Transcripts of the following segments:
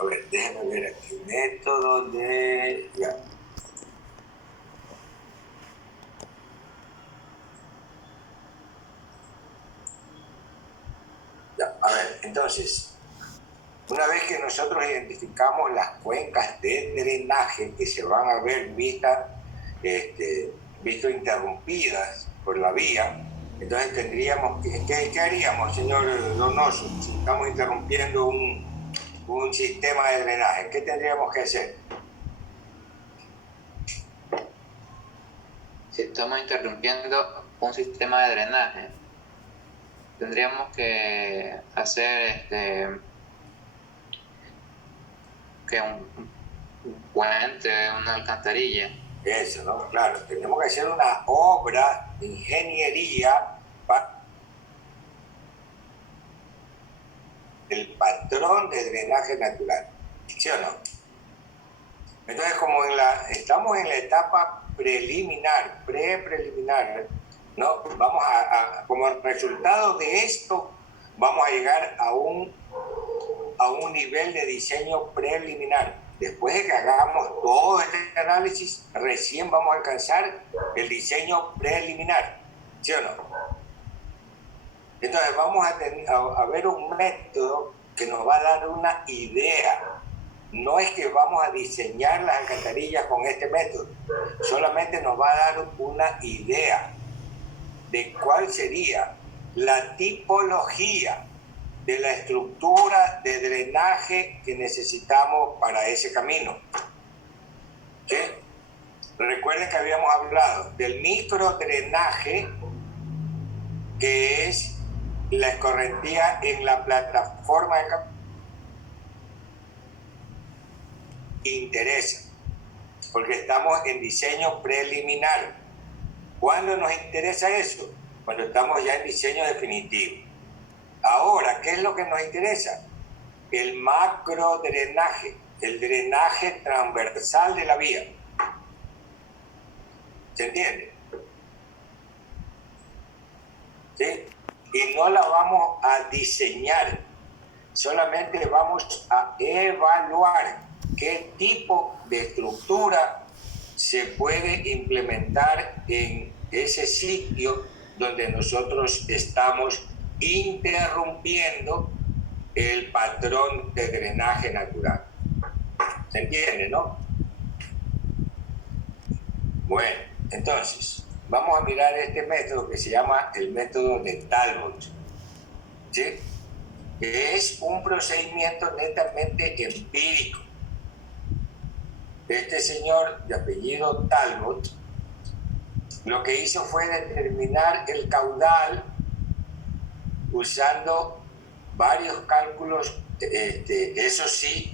A ver, déjenme ver aquí. Método de... Ya. Ya, a ver, entonces, una vez que nosotros identificamos las cuencas de drenaje que se van a ver visto interrumpidas por la vía, entonces tendríamos que, ¿qué haríamos, señor Donoso, si estamos interrumpiendo un sistema de drenaje? ¿Qué tendríamos que hacer? Si estamos interrumpiendo un sistema de drenaje, tendríamos que hacer que un puente, una alcantarilla. Eso, ¿no? Claro, tenemos que hacer una obra de ingeniería para el patrón de drenaje natural, ¿sí o no? Entonces, como estamos en la etapa preliminar, preliminar, ¿no? Vamos como resultado de esto, vamos a llegar a un nivel de diseño preliminar. Después de que hagamos todo este análisis, recién vamos a alcanzar el diseño preliminar, ¿sí o no? Entonces vamos a ver un método que nos va a dar una idea. No es que vamos a diseñar las alcantarillas con este método, solamente nos va a dar una idea de cuál sería la tipología de la estructura de drenaje que necesitamos para ese camino. ¿Sí? Recuerden que habíamos hablado del microdrenaje, que es la escorrentía en la plataforma de camino. Interesa, porque estamos en diseño preliminar. ¿Cuándo nos interesa eso? Cuando estamos ya en diseño definitivo. Ahora, ¿qué es lo que nos interesa? El macrodrenaje, el drenaje transversal de la vía. ¿Se entiende? ¿Sí? Y no la vamos a diseñar, solamente vamos a evaluar qué tipo de estructura se puede implementar en ese sitio donde nosotros estamos interrumpiendo el patrón de drenaje natural. ¿Se entiende, no? Bueno, entonces, vamos a mirar este método que se llama el método de Talbot, ¿sí? Que es un procedimiento netamente empírico. Este señor de apellido Talbot lo que hizo fue determinar el caudal usando varios cálculos, eso sí,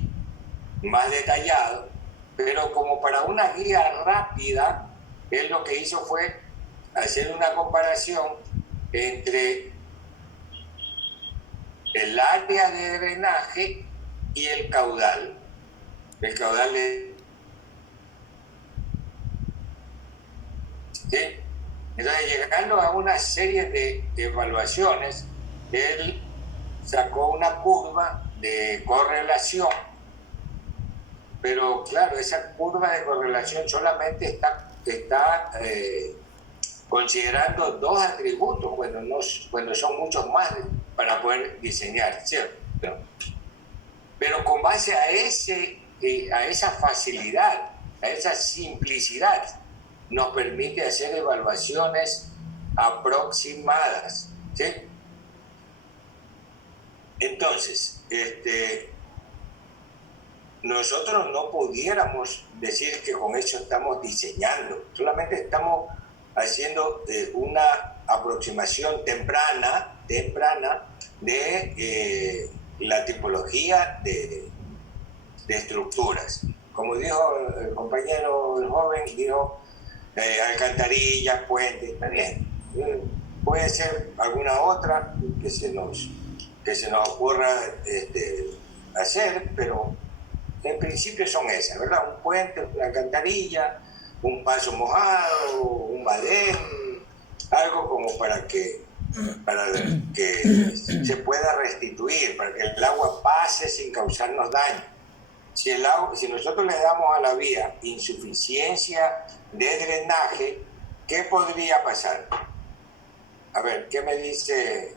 más detallados, pero como para una guía rápida, él lo que hizo fue hacer una comparación entre el área de drenaje y el caudal. El caudal de... ¿Sí? Entonces, llegando a una serie de evaluaciones, él sacó una curva de correlación, pero claro, esa curva de correlación solamente está considerando dos atributos, cuando son muchos más para poder diseñar, ¿cierto? Pero con base a esa facilidad, a esa simplicidad, nos permite hacer evaluaciones aproximadas, ¿sí? Entonces, nosotros no pudiéramos decir que con eso estamos diseñando, solamente estamos haciendo una aproximación temprana de la tipología de estructuras. Como dijo el compañero, el joven, dijo alcantarillas, puentes, está bien. Puede ser alguna otra que se nos ocurra hacer, pero en principio son esas, ¿verdad? Un puente, una alcantarilla, un paso mojado, un badén, algo como para que se pueda restituir, para que el agua pase sin causarnos daño. si nosotros le damos a la vía insuficiencia de drenaje, ¿qué podría pasar? A ver, ¿qué me dice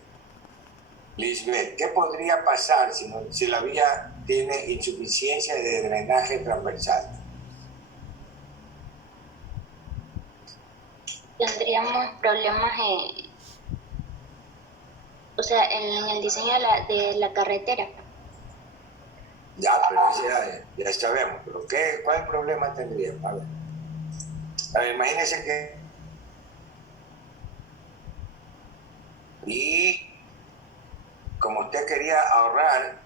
Lisbeth? ¿Qué podría pasar si la vía tiene insuficiencia de drenaje transversal? Tendríamos problemas o sea, en el diseño de la carretera. Ya, pero ya sabemos. ¿Pero cuál problema tendría? A ver, imagínense que... Y como usted quería ahorrar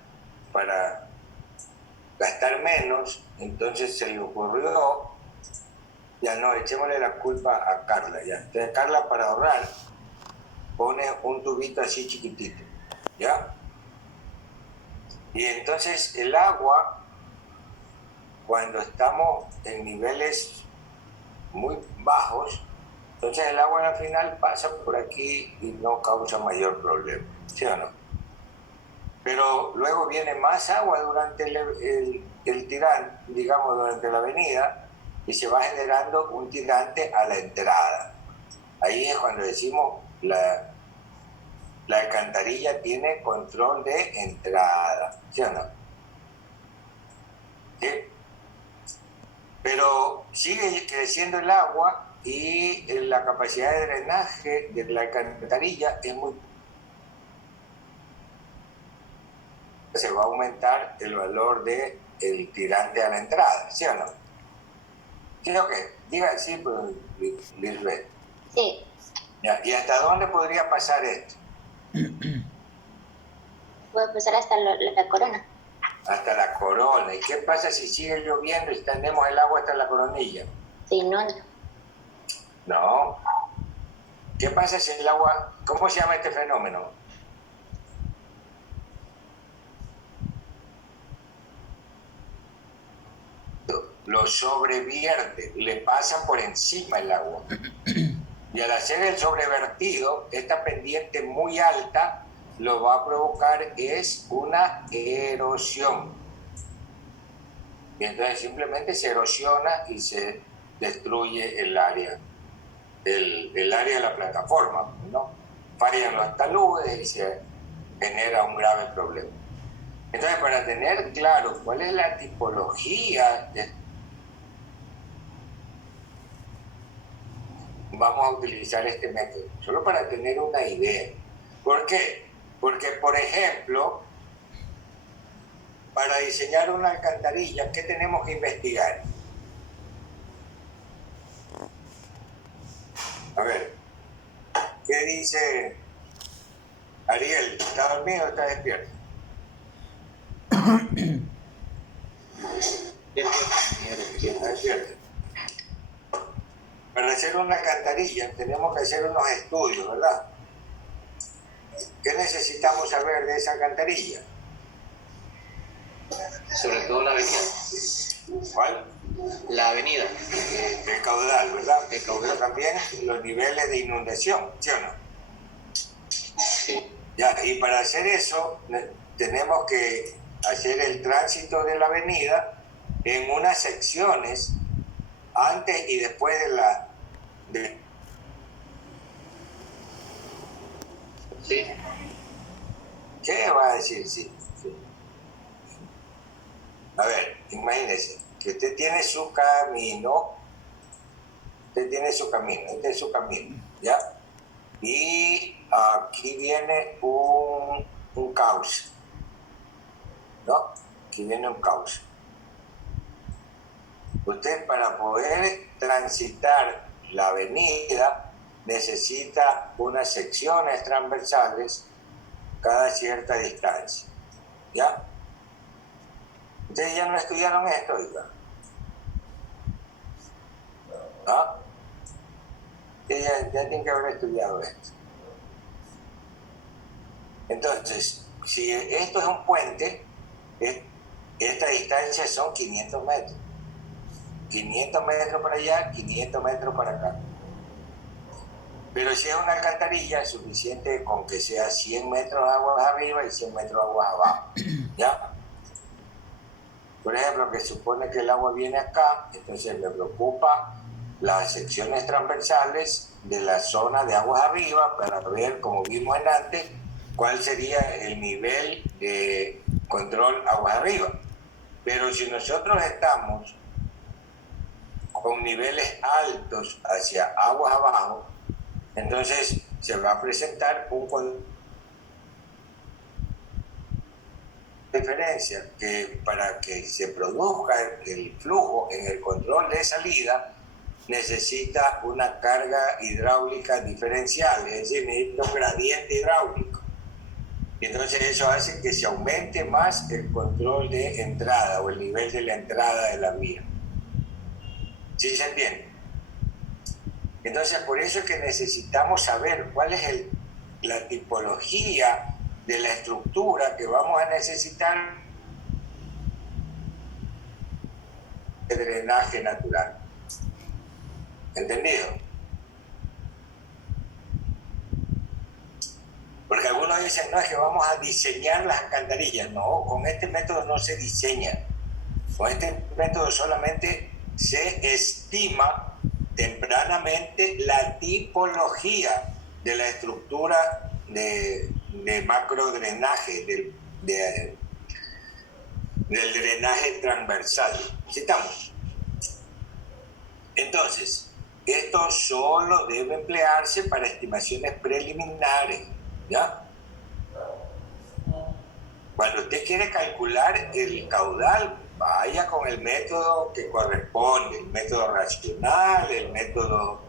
para gastar menos, entonces se le ocurrió, ya no, echémosle la culpa a Carla, ya. Entonces Carla, para ahorrar, pone un tubito así chiquitito, ¿ya? Y entonces el agua, cuando estamos en niveles muy bajos, entonces el agua al final pasa por aquí y no causa mayor problema, ¿sí o no? Pero luego viene más agua durante el tirante, digamos, durante la avenida, y se va generando un tirante a la entrada. Ahí es cuando decimos la alcantarilla tiene control de entrada, ¿sí o no? ¿Sí? Pero sigue creciendo el agua y la capacidad de drenaje de la alcantarilla es muy... Se va a aumentar el valor del tirante a la entrada, ¿sí o no? ¿Sí o qué? Diga, sí, pues, Lisbeth. Sí. Ya, ¿y hasta dónde podría pasar esto? Puede pasar hasta la corona. Hasta la corona. ¿Y qué pasa si sigue lloviendo y tenemos el agua hasta la coronilla? Se inunda. No. ¿Qué pasa si el agua... ¿Cómo se llama este fenómeno? Lo sobrevierte, le pasa por encima el agua. Y al hacer el sobrevertido, esta pendiente muy alta lo va a provocar es una erosión. Y entonces simplemente se erosiona y se destruye el área, el área de la plataforma, ¿no? Fallan los taludes y se genera un grave problema. Entonces, para tener claro cuál es la tipología vamos a utilizar este método, solo para tener una idea. ¿Por qué? Porque, por ejemplo, para diseñar una alcantarilla, ¿qué tenemos que investigar? A ver, ¿qué dice Ariel? ¿Está dormido o está despierto? Está despierto. Para hacer una alcantarilla tenemos que hacer unos estudios, ¿verdad? ¿Qué necesitamos saber de esa alcantarilla? Sobre todo la avenida. ¿Cuál? La avenida. El caudal, ¿verdad? El caudal. Pero también los niveles de inundación, ¿sí o no? Sí. Ya, y para hacer eso tenemos que hacer el tránsito de la avenida en unas secciones antes y después de Sí. ¿Qué va a decir? Sí. A ver, imagínese que usted tiene su camino, este es su camino, ¿ya? Y aquí viene un cauce, ¿no? Aquí viene un cauce. Usted, para poder transitar la avenida, necesita unas secciones transversales cada cierta distancia, ¿ya? Ustedes ya no estudiaron esto, oiga. ¿Ah? Ustedes ya tienen que haber estudiado esto. Entonces, si esto es un puente, esta distancia son 500 metros. 500 metros para allá, 500 metros para acá. Pero si es una alcantarilla, es suficiente con que sea 100 metros aguas arriba y 100 metros aguas abajo, ¿ya? por ejemplo, que supone que el agua viene acá, entonces me preocupa las secciones transversales de la zona de aguas arriba para ver, como vimos en antes, cuál sería el nivel de control aguas arriba. Pero si nosotros estamos con niveles altos hacia aguas abajo, entonces se va a presentar diferencia que para que se produzca el flujo en el control de salida necesita una carga hidráulica diferencial, es decir, necesita un gradiente hidráulico. Entonces eso hace que se aumente más el control de entrada o el nivel de la entrada de la vía. ¿Sí se entiende? Entonces por eso es que necesitamos saber cuál es la tipología de la estructura que vamos a necesitar de drenaje natural. ¿Entendido? Porque algunos dicen, no, es que vamos a diseñar las alcantarillas. No, con este método no se diseña. Con este método solamente se estima tempranamente la tipología de la estructura de macro drenaje, del drenaje transversal. ¿Sí estamos? Entonces, esto solo debe emplearse para estimaciones preliminares, ¿ya? Cuando usted quiere calcular el caudal, vaya con el método que corresponde, el método racional, el método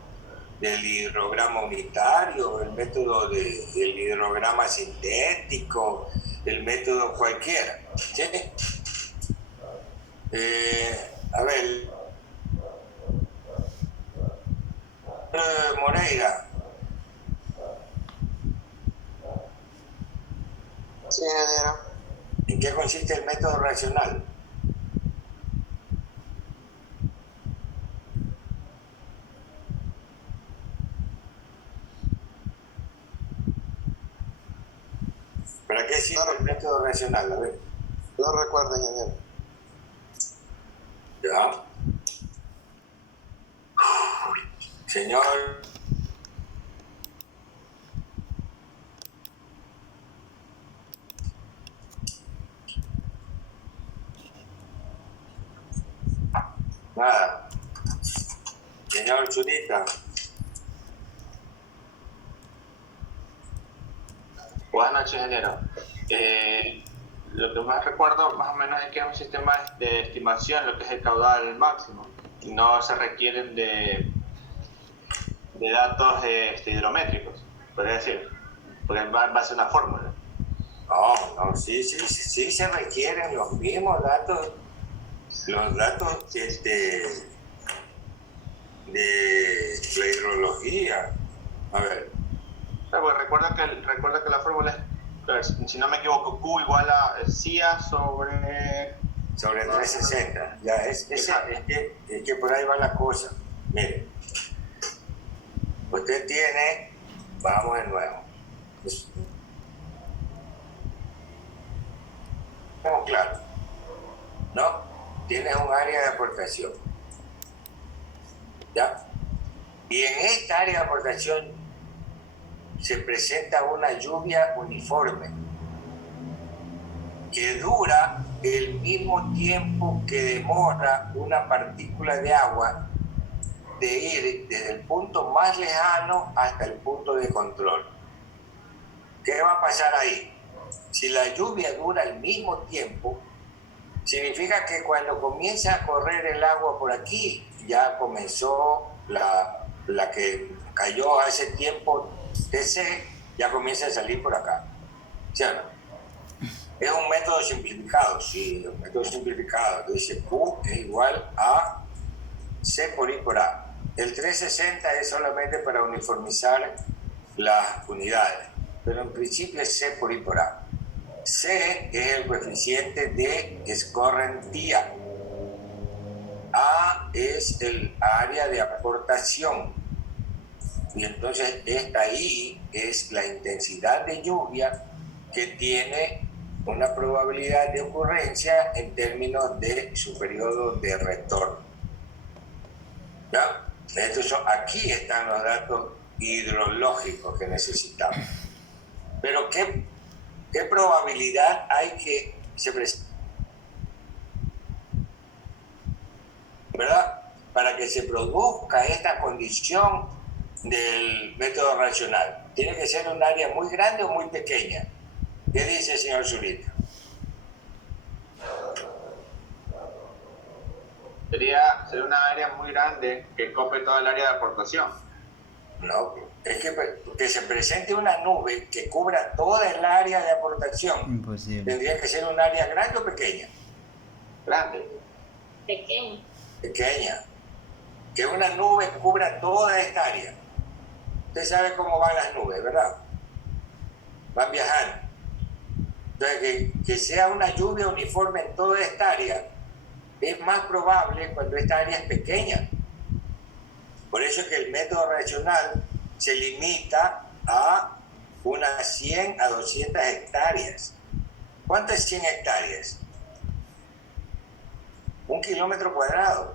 del hidrograma unitario, el método del hidrograma sintético, el método cualquiera. ¿Sí? A ver, Moreira. Sí, ingeniero. ¿En qué consiste el método racional? ¿Para qué sirve el método racional? A ver. No recuerdo, ingeniero. Ya. Señor. Nada. Señor Zurita. Buenas noches, ingeniero. Lo que más recuerdo más o menos es que es un sistema de estimación, lo que es el caudal máximo. No se requieren de datos hidrométricos, podría decir, porque va a ser una fórmula. No, sí se requieren los mismos datos, los datos de la hidrología. A ver. Pues recuerda que la fórmula es, si no me equivoco, Q igual a CIA sobre 360. Ya, es que por ahí va la cosa. Mire, usted tiene, vamos de nuevo. Estamos claros, ¿no? Tienes un área de aportación, ¿ya? Y en esta área de aportación se presenta una lluvia uniforme que dura el mismo tiempo que demora una partícula de agua de ir desde el punto más lejano hasta el punto de control. ¿Qué va a pasar ahí? Si la lluvia dura el mismo tiempo, significa que cuando comienza a correr el agua por aquí, ya comenzó la que cayó hace tiempo TC, ya comienza a salir por acá. ¿Sí o no? Es un método simplificado, sí, un método simplificado. Dice Q es igual a C por I por A. El 360 es solamente para uniformizar las unidades, pero en principio es C por I por A. C es el coeficiente de escorrentía. A es el área de aportación. Y entonces esta I es la intensidad de lluvia que tiene una probabilidad de ocurrencia en términos de su periodo de retorno. ¿Ya? Aquí están los datos hidrológicos que necesitamos. Pero ¿qué probabilidad hay que se presente? ¿Verdad? Para que se produzca esta condición del método racional. ¿Tiene que ser un área muy grande o muy pequeña? ¿Qué dice el señor Zurita? Sería una área muy grande que cope toda el área de aportación. No, es que se presente una nube que cubra toda el área de aportación. Imposible. ¿Tendría que ser un área grande o pequeña? Grande. Pequeño. Pequeña. Que una nube cubra toda esta área. Usted sabe cómo van las nubes, ¿verdad? Van viajando. Entonces, que sea una lluvia uniforme en toda esta área es más probable cuando esta área es pequeña. Por eso es que el método racional se limita a unas 100 a 200 hectáreas. ¿Cuánto es 100 hectáreas? 1 kilómetro cuadrado.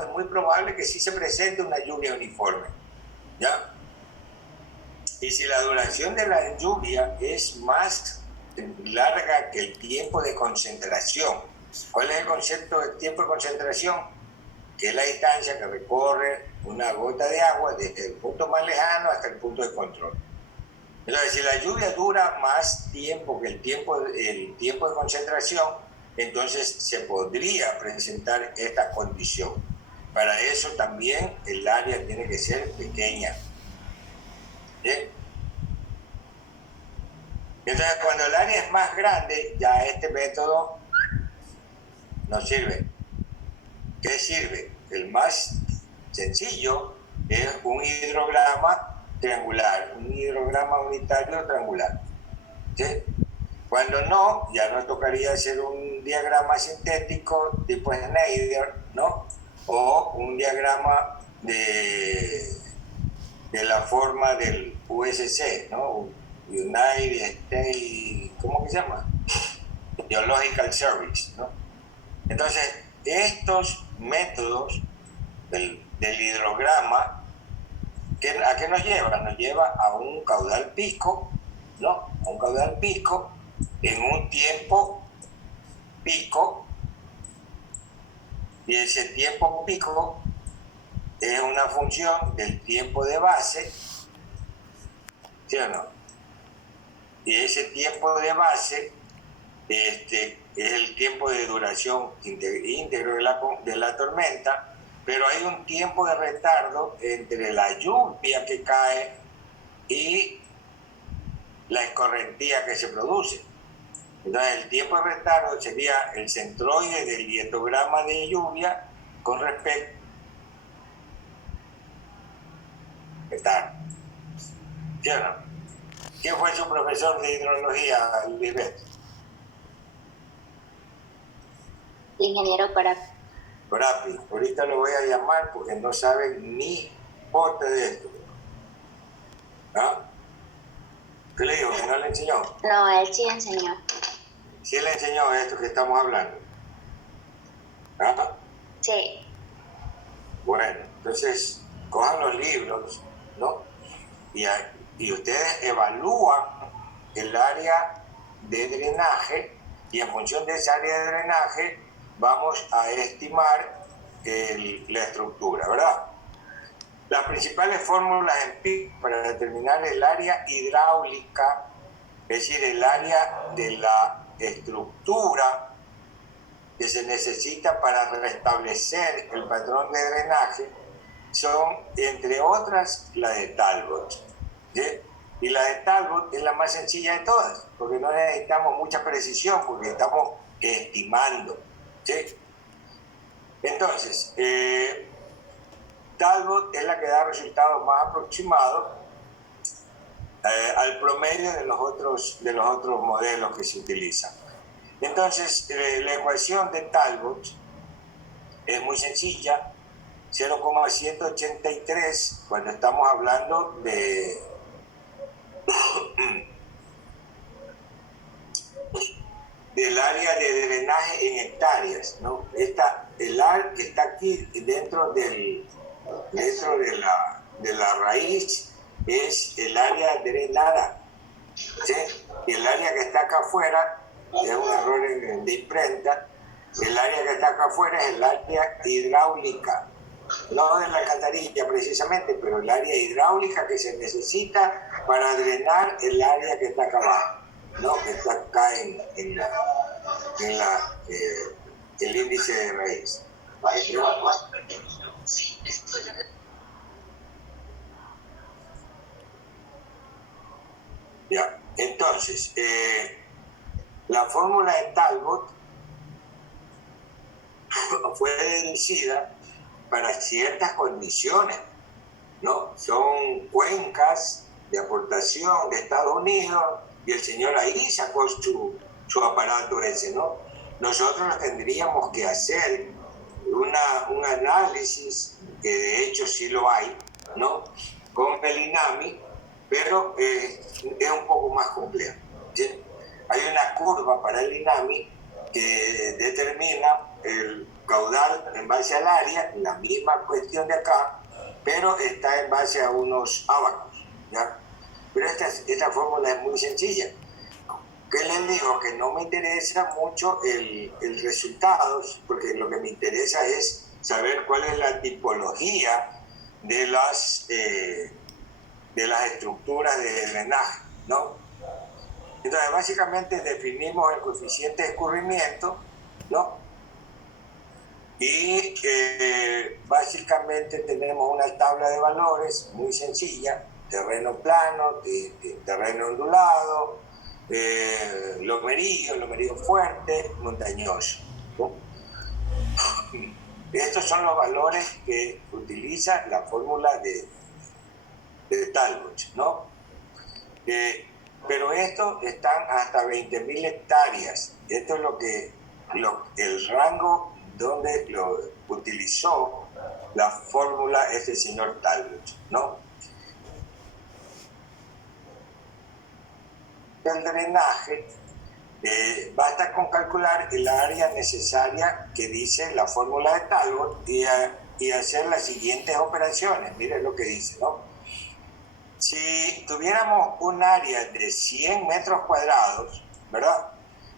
Es muy probable que sí se presente una lluvia uniforme. ¿Ya? Y si la duración de la lluvia es más larga que el tiempo de concentración, ¿cuál es el concepto del tiempo de concentración? Que es la distancia que recorre una gota de agua desde el punto más lejano hasta el punto de control. Entonces, si la lluvia dura más tiempo que el tiempo de concentración, entonces se podría presentar esta condición. Para eso también el área tiene que ser pequeña. ¿Bien? Entonces, cuando el área es más grande, ya este método no sirve. ¿Qué sirve? El más sencillo es un hidrograma triangular, un hidrograma unitario triangular. ¿Sí? Cuando no, ya nos tocaría hacer un diagrama sintético tipo Schneider, ¿no? O un diagrama de la forma del USC, ¿no? United States, ¿cómo que se llama? Geological Service, ¿no? Entonces, estos métodos del hidrograma, ¿a qué nos lleva? Nos lleva a un caudal pico, ¿no? A un caudal pico en un tiempo pico, y ese tiempo pico es una función del tiempo de base, ¿sí o no? Y ese tiempo de base es el tiempo de duración íntegro de la tormenta, pero hay un tiempo de retardo entre la lluvia que cae y la escorrentía que se produce. Entonces, el tiempo de retardo sería el centroide del dietograma de lluvia con respecto a retardo. ¿Sí o no? ¿Quién fue su profesor de hidrología, Lisbeth? El ingeniero Brapi. Ahorita lo voy a llamar porque no sabe ni pote de esto. ¿Ah? ¿Qué le digo? ¿Que no le enseñó? No, él sí enseñó. Sí le enseñó esto que estamos hablando. ¿Ah? Sí. Bueno, entonces cojan los libros, ¿no? Y ustedes evalúan el área de drenaje y en función de esa área de drenaje vamos a estimar la estructura, ¿verdad? Las principales fórmulas empíricas para determinar el área hidráulica, es decir, el área de la estructura que se necesita para restablecer el patrón de drenaje, son, entre otras, la de Talbot. ¿Sí? Y la de Talbot es la más sencilla de todas, porque no necesitamos mucha precisión, porque estamos estimando. ¿Sí? Entonces, Talbot es la que da resultados más aproximados al promedio de los otros modelos que se utilizan. Entonces, la ecuación de Talbot es muy sencilla, 0,183 cuando estamos hablando de drenaje en hectáreas, ¿no? El área que está aquí dentro de la raíz es el área drenada, ¿sí? Y el área que está acá afuera, es un error de imprenta, el área que está acá afuera es el área hidráulica, no de la alcantarilla precisamente, pero el área hidráulica que se necesita para drenar el área que está acá abajo, ¿no? Que está acá en el índice de raíz. Ya, entonces, la fórmula de Talbot fue deducida para ciertas condiciones, ¿no? Son cuencas de aportación de Estados Unidos y el señor ahí sacó su aparato ese, ¿no? Nosotros tendríamos que hacer un análisis, que de hecho sí lo hay, ¿no? Con el INAMI, pero es un poco más complejo, ¿sí? Hay una curva para el INAMI que determina el caudal en base al área, la misma cuestión de acá, pero está en base a unos ábacos, ¿ya? Pero esta fórmula es muy sencilla. ¿Qué les digo? Que no me interesa mucho el resultado, porque lo que me interesa es saber cuál es la tipología de las estructuras de drenaje, ¿no? Entonces, básicamente definimos el coeficiente de escurrimiento, ¿no? Y básicamente tenemos una tabla de valores muy sencilla: terreno plano, terreno ondulado, lomerío fuerte, montañoso, ¿no? Estos son los valores que utiliza la fórmula de Talbot, ¿no? Pero estos están hasta 20.000 hectáreas. Esto es el rango donde lo utilizó la fórmula este señor Talbot, ¿no? El drenaje, basta con calcular el área necesaria que dice la fórmula de Talbot y hacer las siguientes operaciones. Miren lo que dice, ¿no? Si tuviéramos un área de 100 metros cuadrados, ¿verdad?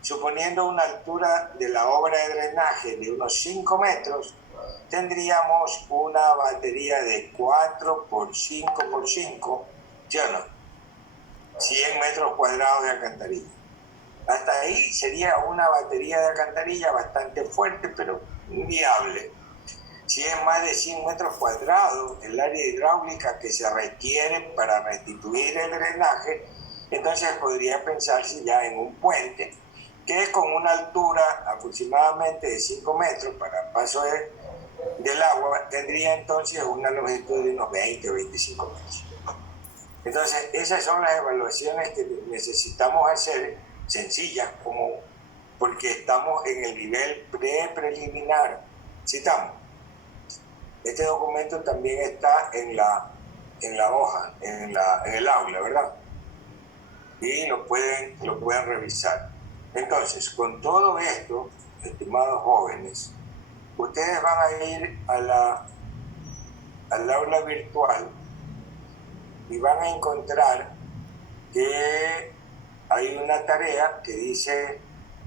Suponiendo una altura de la obra de drenaje de unos 5 metros, tendríamos una batería de 4 por 5 por 5, ¿sí o no? 100 metros cuadrados de alcantarilla. Hasta ahí sería una batería de alcantarilla bastante fuerte, pero viable. Si es más de 100 metros cuadrados el área hidráulica que se requiere para restituir el drenaje, entonces podría pensarse ya en un puente que con una altura aproximadamente de 5 metros para paso del agua, tendría entonces una longitud de unos 20 o 25 metros. Entonces, esas son las evaluaciones que necesitamos hacer, sencillas, porque estamos en el nivel preliminar. ¿Citamos? Este documento también está en la hoja, en el aula, ¿verdad? Y lo pueden revisar. Entonces, con todo esto, estimados jóvenes, ustedes van a ir al aula virtual y van a encontrar que hay una tarea que dice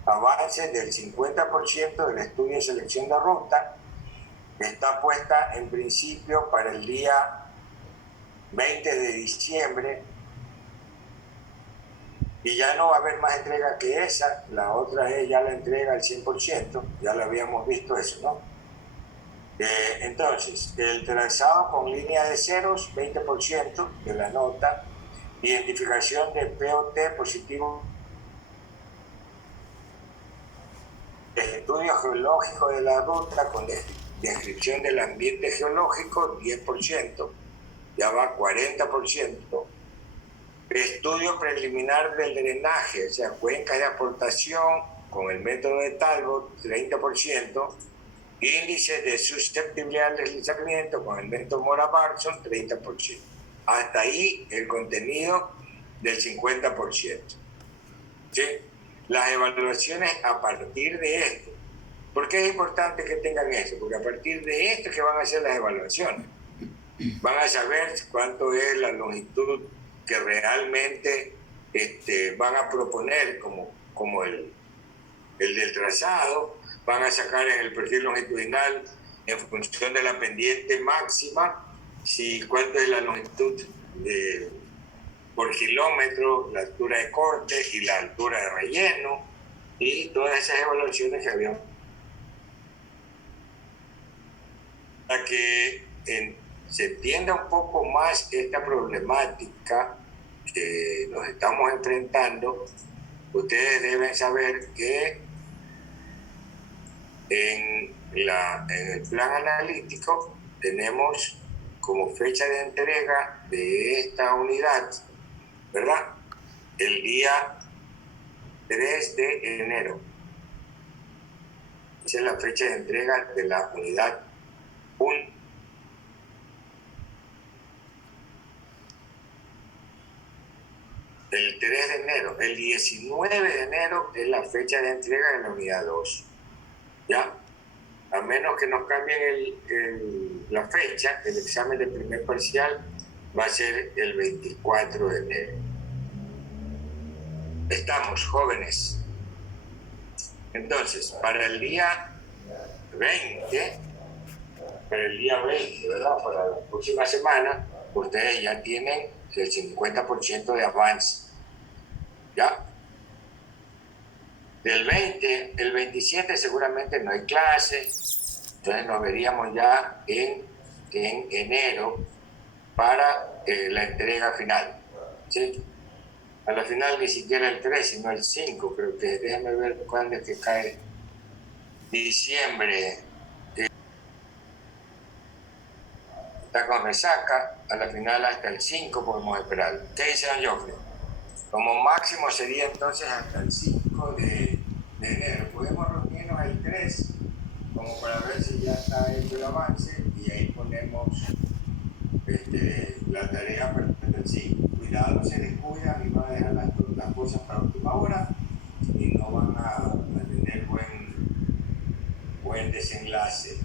avance del 50% del estudio de selección de ruta. Está puesta en principio para el día 20 de diciembre y ya no va a haber más entrega que esa. La otra es ya la entrega al 100%, ya lo habíamos visto eso, ¿no? Entonces, el trazado con línea de ceros, 20% de la nota, identificación de POT positivo, el estudio geológico de la ruta con descripción del ambiente geológico, 10%, ya va 40%, estudio preliminar del drenaje, o sea, cuencas de aportación con el método de Talbot, 30%, índice de susceptibilidad al deslizamiento con el método Mora-Barson, 30%. Hasta ahí el contenido del 50%. ¿Sí? las evaluaciones a partir de esto. ¿Por qué es importante que tengan eso? Porque a partir de esto que van a hacer las evaluaciones. Van a saber cuánto es la longitud que realmente van a proponer como el del trazado, van a sacar en el perfil longitudinal en función de la pendiente máxima, cuánto es la longitud por kilómetro, la altura de corte y la altura de relleno, y todas esas evaluaciones que habían. Para que se entienda un poco más esta problemática que nos estamos enfrentando, ustedes deben saber que en el plan analítico tenemos como fecha de entrega de esta unidad, ¿verdad? El día 3 de enero. Esa es la fecha de entrega de la unidad 1. El 3 de enero, el 19 de enero es la fecha de entrega de la unidad 2. ¿Ya? A menos que nos cambien la fecha, el examen de primer parcial va a ser el 24 de enero. Estamos jóvenes. Entonces, para el día 20, ¿verdad? Para la próxima semana, ustedes ya tienen el 50% de avance. ¿Ya? Del 20, el 27 seguramente no hay clases, entonces nos veríamos ya en enero para la entrega final. ¿Sí? A la final ni siquiera el 3, sino el 5, creo que, déjenme ver cuándo es que cae diciembre. Está con resaca, a la final hasta el 5 podemos esperar. ¿Qué dice don Joffre? Como máximo sería entonces hasta el 5 de enero. Podemos reunirnos el 3 como para ver si ya está hecho el avance y ahí ponemos la tarea para el 5. Cuidado, se descuidan y van a dejar las cosas para última hora y no van a tener buen desenlace.